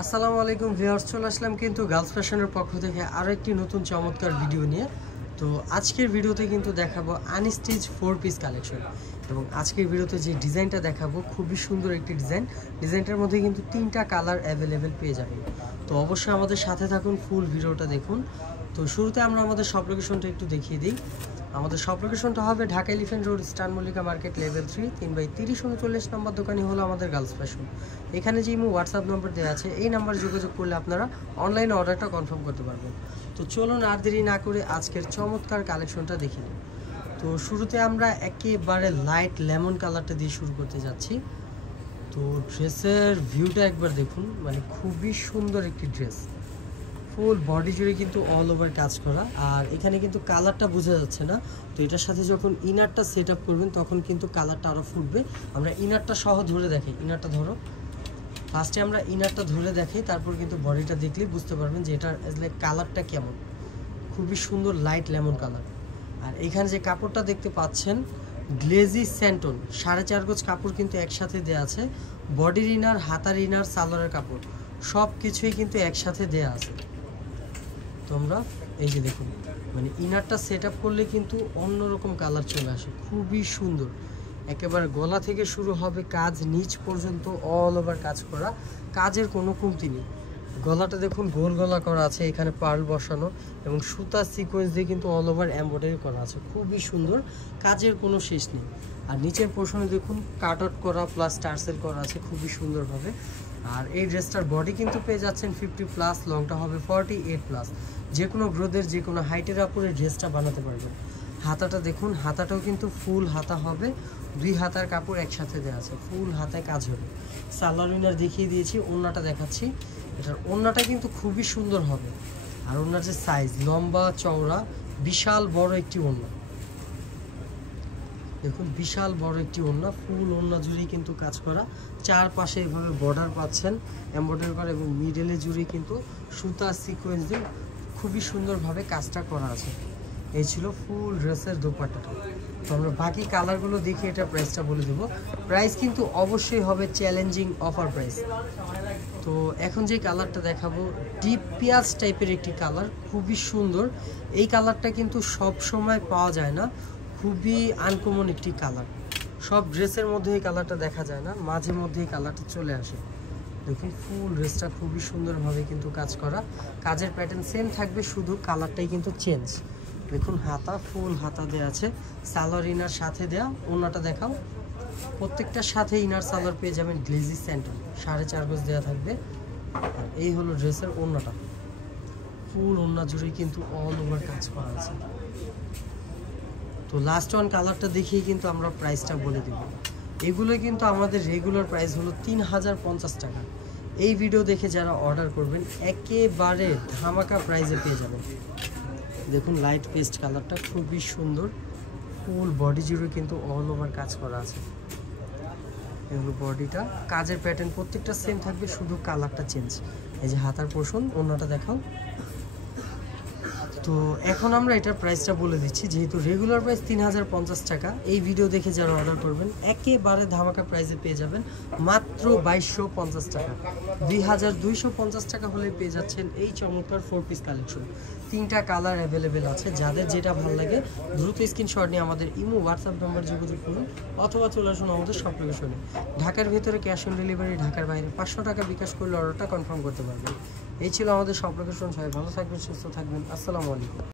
আসসালামু আলাইকুম ভিউয়ার্স, চলে আসলাম কিন্তু গার্লস ফ্যাশনের পক্ষ থেকে আরও একটি নতুন চমৎকার ভিডিও নিয়ে। তো আজকের ভিডিওতে কিন্তু দেখাবো আনস্টিচ 4 পিস কালেকশন এবং আজকের ভিডিওতে যে ডিজাইনটা দেখাবো খুবই সুন্দর একটি ডিজাইনটার মধ্যে কিন্তু 3টা কালার অ্যাভেলেবেল পেয়ে যাবেন। তো অবশ্যই আমাদের সাথে থাকুন, ফুল ভিডিওটা দেখুন। তো শুরুতে আমরা আমাদের শপ লোকেশনটা একটু দেখিয়ে দিই। আমাদের শপ লোকেশনটা হবে Dhaka elephant road, star Mallika market, level 3, 3/3039 নম্বর দোকানই হলো আমাদের গার্লস ফ্যাশন। এখানে যে হোয়াটসঅ্যাপ নাম্বার দেওয়া আছে এই নাম্বার যোগাযোগ করলে আপনারা অনলাইনে অর্ডারটা কনফার্ম করতে পারবেন। তো চলুন আর দেরি না করে আজকের চমৎকার কালেকশনটা দেখে নিই। তো শুরুতে আমরা একেবারে লাইট লেমন কালারটা দিয়ে শুরু করতে যাচ্ছি। তো ড্রেসের ভিউটা একবার দেখুন, মানে খুবই সুন্দর একটি ড্রেস, ফুল বডি জুড়ে কিন্তু অল ওভার কাজ করা। আর এখানে কিন্তু কালারটা বোঝা যাচ্ছে না, তো এটার সাথে যখন ইনারটা সেট আপ করবেন তখন কিন্তু কালারটা আরও ফুটবে। আমরা ইনারটা সহ ধরে দেখাই, ইনারটা ধরো। ফার্স্টে আমরা ইনারটা ধরে দেখাই, তারপর কিন্তু বডিটা দেখলেই বুঝতে পারবেন যে এটার কালারটা কেমন। খুবই সুন্দর লাইট লেমন কালার। আর এখানে যে কাপড়টা দেখতে পাচ্ছেন গ্লেজি স্যান্টন 4.5 গজ কাপড় কিন্তু একসাথে দেওয়া আছে। বডির ইনার, হাতার ইনার, সালোয়ারের কাপড় সব কিছুই কিন্তু একসাথে দেওয়া আছে। তোমরা এই যে দেখুন, মানে ইনারটা সেট আপ করলে কিন্তু অন্যরকম কালার চলে আসে, খুবই সুন্দর। একেবারে গলা থেকে শুরু হবে কাজ, নিচ পর্যন্ত অল ওভার কাজ করা, কাজের কোনো কমতি নেই। গলাটা দেখুন গোল গলা করা আছে, এখানে পার্ল বসানো এবং সুতা সিকোয়েন্স দিয়ে কিন্তু অল ওভার এমব্রয়ডারি করা আছে, খুবই সুন্দর, কাজের কোনো শেষ নেই। আর নিচের পোর্শনে দেখুন কাট আউট করা প্লাস টার্সেল করা আছে খুবই সুন্দরভাবে। আর এই ড্রেসটার বডি কিন্তু পেয়ে যাচ্ছেন 50+, লংটা হবে 48+। যে কোনো গ্রোথের যে কোনো হাইটের উপরে ড্রেসটা বানাতে পারবেন। হাতাটা দেখুন, হাতাটাও কিন্তু ফুল হাতা হবে, 2 হাতার কাপড় একসাথে দেওয়া আছে, ফুল হাতায় কাজ হবে। সালোয়ার উইনার দেখিয়ে দিয়েছি, ওড়নাটা দেখাচ্ছি। এটার ওড়নাটা কিন্তু খুবই সুন্দর হবে। আর ওড়নার যে সাইজ, লম্বা চওড়া বিশাল বড় একটি ওড়না, দেখুন বিশাল বড় একটি ওড়না, ফুল ওড়না জুড়েই কিন্তু কাজ করা। চারপাশে এভাবে বর্ডার পাচ্ছেন এমব্রয়ডারি করা এবং মিডলে জুড়ে কিন্তু সুতা সিকোয়েন্স দিয়ে খুবই সুন্দরভাবে কাজটা করা আছে। এই ছিল ফুল ড্রেসের দোপাট্টাটা। তো আমরা বাকি কালারগুলো দেখে এটা প্রাইসটা বলে দেবো। প্রাইস কিন্তু অবশ্যই হবে চ্যালেঞ্জিং অফার প্রাইস। তো এখন যে কালারটা দেখাবো ডিপ পেঁয়াজ টাইপের একটি কালার, খুবই সুন্দর। এই কালারটা কিন্তু সব সময় পাওয়া যায় না, খুবই আনকমন একটি কালার। সব ড্রেসের মধ্যে এই কালারটা দেখা যায় না, মাঝে মধ্যে এই কালারটা চলে আসে। দেখুন ফুল ড্রেসটা খুবই সুন্দরভাবে কিন্তু কাজ করা, কাজের প্যাটার্ন সেম থাকবে, শুধু কালারটাই কিন্তু চেঞ্জ। দেখুন হাতা, ফুল হাতা দেওয়া আছে, সালোয়ার ইনার সাথে দেওয়া। ওড়নাটা দেখাও, প্রত্যেকটার সাথে ইনার সালোয়ার পেয়ে যাবেন গ্লেজি স্যান্টন, 4.5 গজ দেওয়া থাকবে। আর এই হলো ড্রেসের ওড়নাটা, ফুল ওড়না জুড়ে কিন্তু অল ওভার কাজ করা আছে। তো লাস্ট ওয়ান কালারটা দেখিয়ে কিন্তু আমরা প্রাইসটা বলে দেব। এগুলো কিন্তু আমাদের রেগুলার প্রাইস হলো 3050 টাকা। এই ভিডিও দেখে যারা অর্ডার করবেন একেবারে ধামাকা প্রাইসে পেয়ে যাবেন। দেখুন লাইট পেস্ট কালারটা খুবই সুন্দর, ফুল বডি জুড়ে কিন্তু অল ওভার কাজ করা আছে। এগুলো বডিটা, কাজের প্যাটার্ন প্রত্যেকটা সেম থাকবে, শুধু কালারটা চেঞ্জ। এই যে হাতার পোর্শন, ওড়নাটা দেখাও। তো এখন আমরা এটার প্রাইসটা বলে দিচ্ছি, যেহেতু রেগুলার প্রাইস 3050 টাকা। এই ভিডিও দেখে যারা অর্ডার করবেন একেবারে ধামাকা প্রাইসে পেয়ে যাবেন মাত্র 2250 টাকা। 2250 টাকা হলে পেয়ে যাচ্ছেন এই চমৎকার 4 পিস কালেকশন। 3টা কালার অ্যাভেলেবেল আছে, যাদের যেটা ভালো লাগে দ্রুত স্ক্রিনশট নিয়ে আমাদের ইমো হোয়াটসঅ্যাপ নাম্বার যোগাযোগ করুন অথবা চলে আসুন আমাদের শপ লোকেশনে। ঢাকার ভেতরে ক্যাশ অন ডেলিভারি, ঢাকার বাইরে 500 টাকা বিকাশ করলে অর্ডারটা কনফার্ম করতে পারবেন। এই ছিল আমাদের শপ লোকেশন। সবাই ভালো থাকবেন, সুস্থ থাকবেন। আসসালামু আলাইকুম।